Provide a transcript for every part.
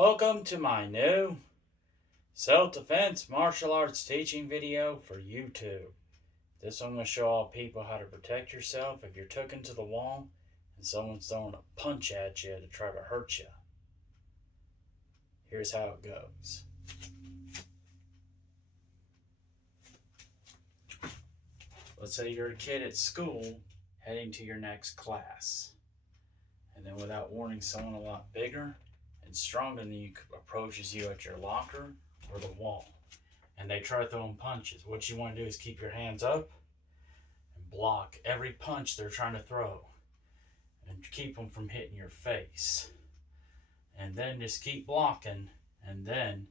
Welcome to my new self-defense martial arts teaching video for YouTube. This one will show all people how to protect yourself if you're taken to the wall and someone's throwing a punch at you to try to hurt you. Here's how it goes. Let's say you're a kid at school heading to your next class. And then without warning, someone a lot bigger and stronger than you approaches you at your locker or the wall. And they try throwing punches. What you want to do is keep your hands up and block every punch they're trying to throw. And keep them from hitting your face. And then just keep blocking. And then,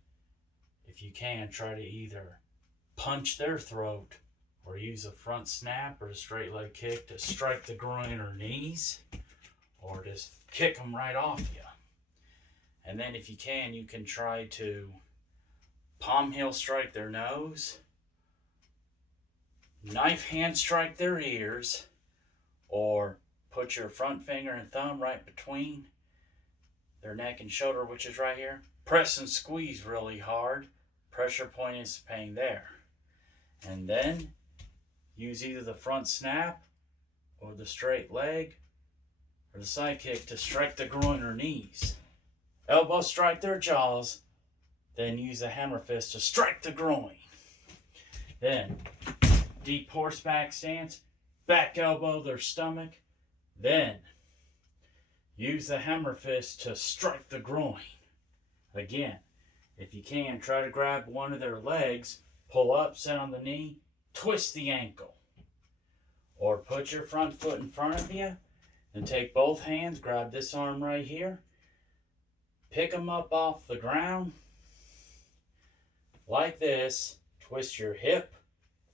if you can, try to either punch their throat or use a front snap or a straight leg kick to strike the groin or knees. Or just kick them right off you. And then if you can try to palm heel strike their nose, knife hand strike their ears, or put your front finger and thumb right between their neck and shoulder, which is right here. Press and squeeze really hard. Pressure point is pain there. And then use either the front snap or the straight leg or the side kick to strike the groin or knees. Elbow strike their jaws, then use the hammer fist to strike the groin. Then, deep horseback stance, back elbow their stomach. Then, use the hammer fist to strike the groin. Again, if you can, try to grab one of their legs, pull up, sit on the knee, twist the ankle. Or put your front foot in front of you, and take both hands, grab this arm right here, pick them up off the ground like this, twist your hip,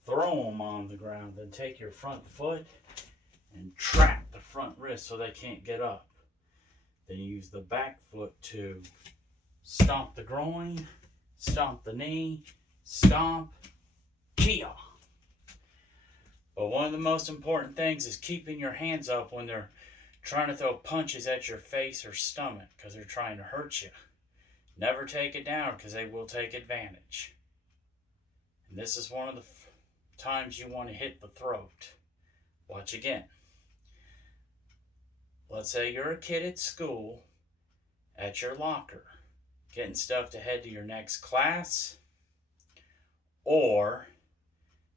throw them on the ground, then take your front foot and trap the front wrist so they can't get up. Then use the back foot to stomp the groin, stomp the knee, stomp, kia. But one of the most important things is keeping your hands up when they're trying to throw punches at your face or stomach because they're trying to hurt you. Never take it down because they will take advantage. And this is one of the times you want to hit the throat. Watch again. Let's say you're a kid at school at your locker getting stuff to head to your next class or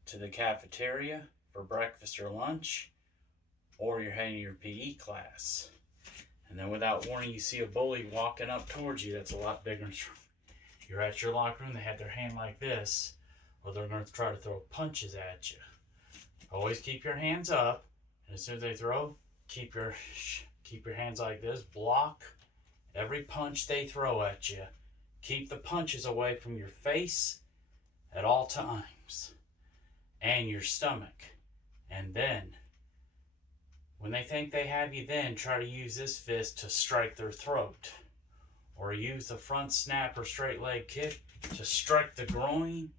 to the cafeteria for breakfast or lunch, or you're heading to your PE class. And then without warning, you see a bully walking up towards you that's a lot bigger and strong. You're at your locker room, they have their hand like this, or they're going to try to throw punches at you. Always keep your hands up, and as soon as they throw, keep your hands like this, block every punch they throw at you. Keep the punches away from your face at all times, and your stomach. And then, when they think they have you, then try to use this fist to strike their throat. Or use the front snap or straight leg kick to strike the groin,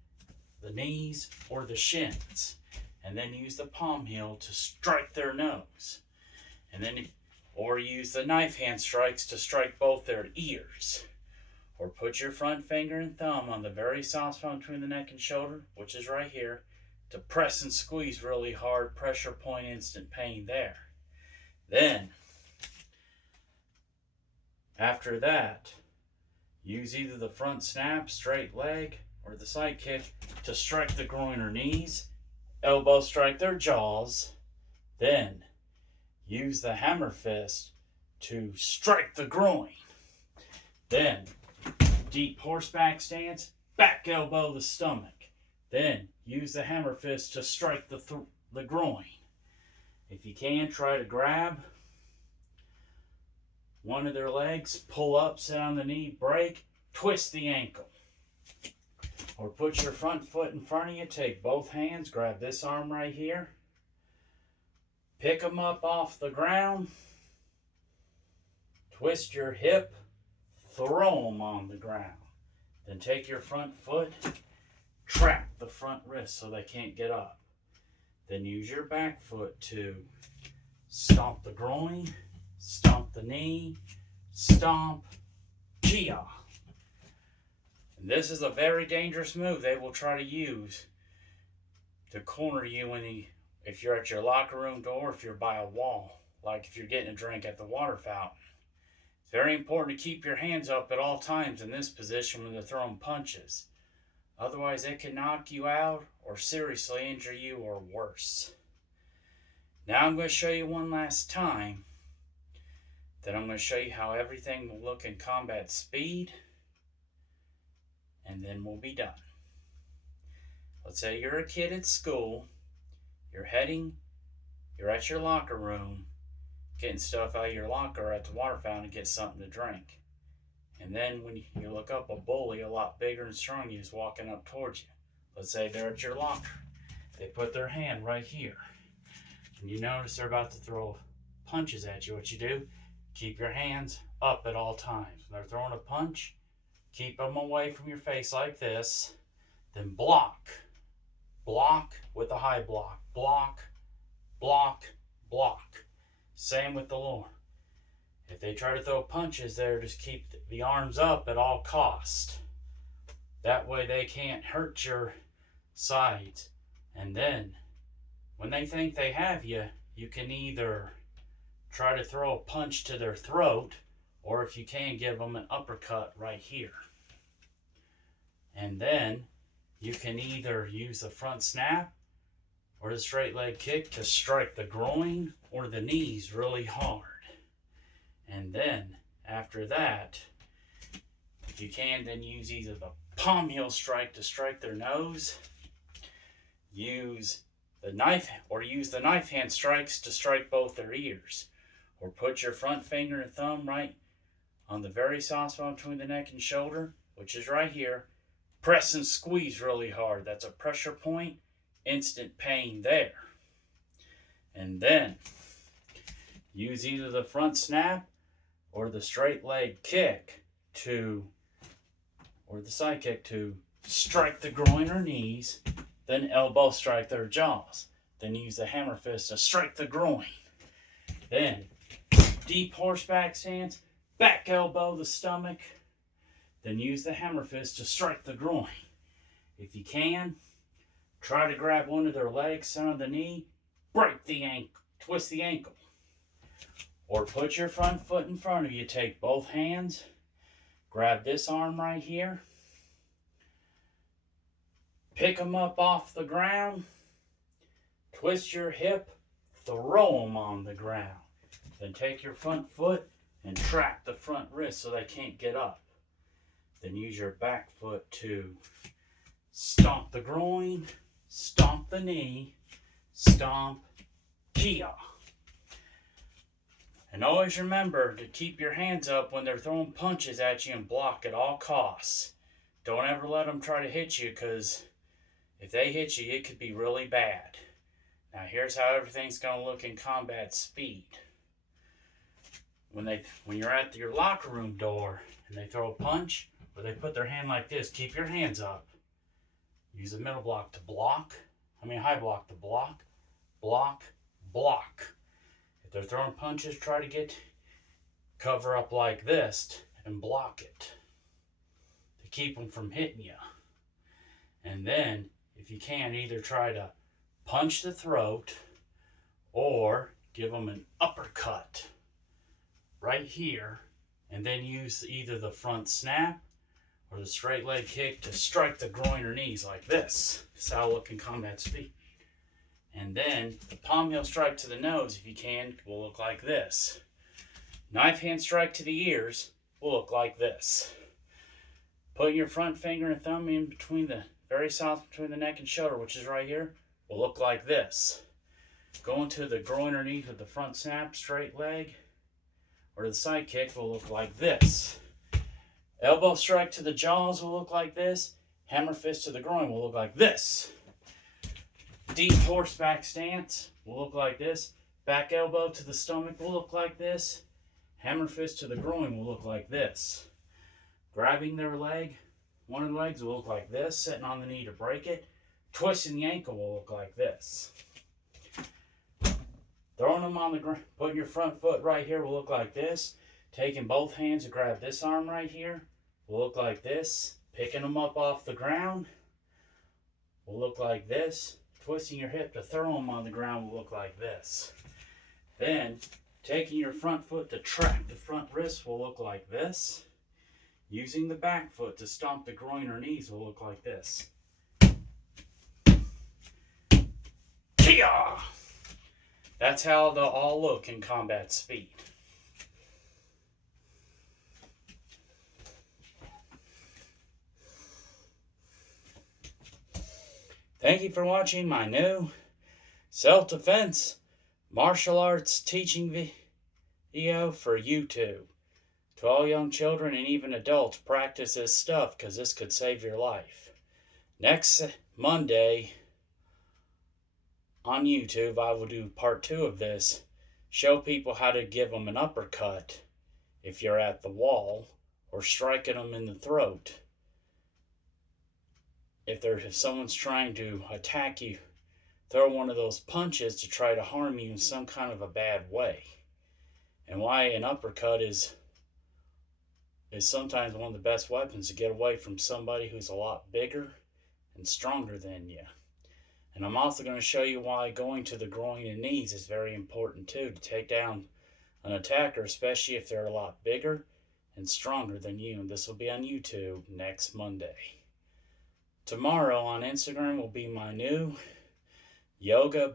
the knees, or the shins. And then use the palm heel to strike their nose. And then, or use the knife hand strikes to strike both their ears. Or put your front finger and thumb on the very soft spot between the neck and shoulder, which is right here, to press and squeeze really hard, pressure point, instant pain there. Then, after that, use either the front snap, straight leg, or the side kick to strike the groin or knees, elbow strike their jaws, then use the hammer fist to strike the groin. Then, deep horseback stance, back elbow the stomach. Then, use the hammer fist to strike the groin. If you can, try to grab one of their legs, pull up, sit on the knee, break, twist the ankle. Or put your front foot in front of you, take both hands, grab this arm right here, pick them up off the ground, twist your hip, throw them on the ground. Then take your front foot, trap the front wrist so they can't get up. Then use your back foot to stomp the groin, stomp the knee, stomp, kia. And this is a very dangerous move they will try to use to corner you if you're at your locker room door, if you're by a wall, like if you're getting a drink at the water fountain. It's very important to keep your hands up at all times in this position when they're throwing punches. Otherwise, they can knock you out or seriously injure you or worse. Now I'm going to show you one last time. Then I'm going to show you how everything will look in combat speed. And then we'll be done. Let's say you're a kid at school. You're at your locker room, getting stuff out of your locker at the water fountain to get something to drink. And then when you look up, a bully a lot bigger and stronger is walking up towards you. Let's say they're at your locker. They put their hand right here. And you notice they're about to throw punches at you. What you do? Keep your hands up at all times. When they're throwing a punch, keep them away from your face like this. Then block. Block with a high block. Block, block, block. Same with the lower. If they try to throw punches there, just keep the arms up at all cost. That way they can't hurt your sides. And then, when they think they have you, you can either try to throw a punch to their throat, or if you can, give them an uppercut right here. And then, you can either use the front snap or the straight leg kick to strike the groin or the knees really hard. And then, after that, if you can, then use either the palm heel strike to strike their nose, use the knife hand strikes to strike both their ears, or put your front finger and thumb right on the very soft spot between the neck and shoulder, which is right here. Press and squeeze really hard. That's a pressure point, instant pain there. And then use either the front snap or the straight leg kick or the side kick to strike the groin or knees, then elbow strike their jaws. Then use the hammer fist to strike the groin. Then deep horseback stance, back elbow the stomach, then use the hammer fist to strike the groin. If you can, try to grab one of their legs, center of the knee, break the ankle, twist the ankle. Or put your front foot in front of you, take both hands, grab this arm right here, pick them up off the ground, twist your hip, throw them on the ground. Then take your front foot and trap the front wrist so they can't get up. Then use your back foot to stomp the groin, stomp the knee, stomp, kia. And always remember to keep your hands up when they're throwing punches at you and block at all costs. Don't ever let them try to hit you, because if they hit you, it could be really bad. Now here's how everything's going to look in combat speed. When you're at your locker room door and they throw a punch, or they put their hand like this, keep your hands up. Use the middle block to block. High block to block, block, block. If they're throwing punches, try to cover up like this and block it to keep them from hitting you. And then, if you can, either try to punch the throat or give them an uppercut right here, and then use either the front snap or the straight leg kick to strike the groin or knees like this. That's how it'll look in combat speed. And then the palm heel strike to the nose, if you can, will look like this. Knife hand strike to the ears will look like this. Put your front finger and thumb in between the very soft between the neck and shoulder, which is right here, will look like this. Going to the groin or knees with the front snap, straight leg, or the side kick will look like this. Elbow strike to the jaws will look like this. Hammer fist to the groin will look like this. Deep horseback stance will look like this. Back elbow to the stomach will look like this. Hammer fist to the groin will look like this. Grabbing their leg, one of the legs will look like this, sitting on the knee to break it. Twisting the ankle will look like this. Throwing them on the ground, putting your front foot right here will look like this. Taking both hands to grab this arm right here will look like this. Picking them up off the ground will look like this. Twisting your hip to throw them on the ground will look like this. Then, taking your front foot to track the front wrist will look like this. Using the back foot to stomp the groin or knees will look like this. Kia! That's how they'll all look in combat speed. Thank you for watching my new self-defense martial arts teaching video for YouTube. To all young children and even adults, practice this stuff because this could save your life. Next Monday on YouTube, I will do part 2 of this. Show people how to give them an uppercut if you're at the wall, or striking them in the throat. If someone's trying to attack you, throw one of those punches to try to harm you in some kind of a bad way. And why an uppercut is sometimes one of the best weapons to get away from somebody who's a lot bigger and stronger than you. And I'm also going to show you why going to the groin and knees is very important too, to take down an attacker, especially if they're a lot bigger and stronger than you. And this will be on YouTube next Monday. Tomorrow on Instagram will be my new yoga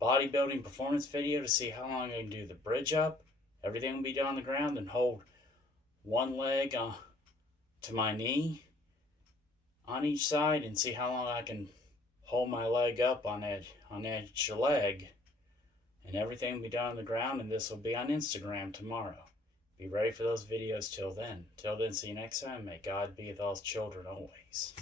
bodybuilding performance video to see how long I can do the bridge up. Everything will be done on the ground, and hold one leg to my knee on each side and see how long I can hold my leg up on each leg. And everything will be done on the ground, and this will be on Instagram tomorrow. Be ready for those videos till then. Till then, see you next time. May God be with all children always.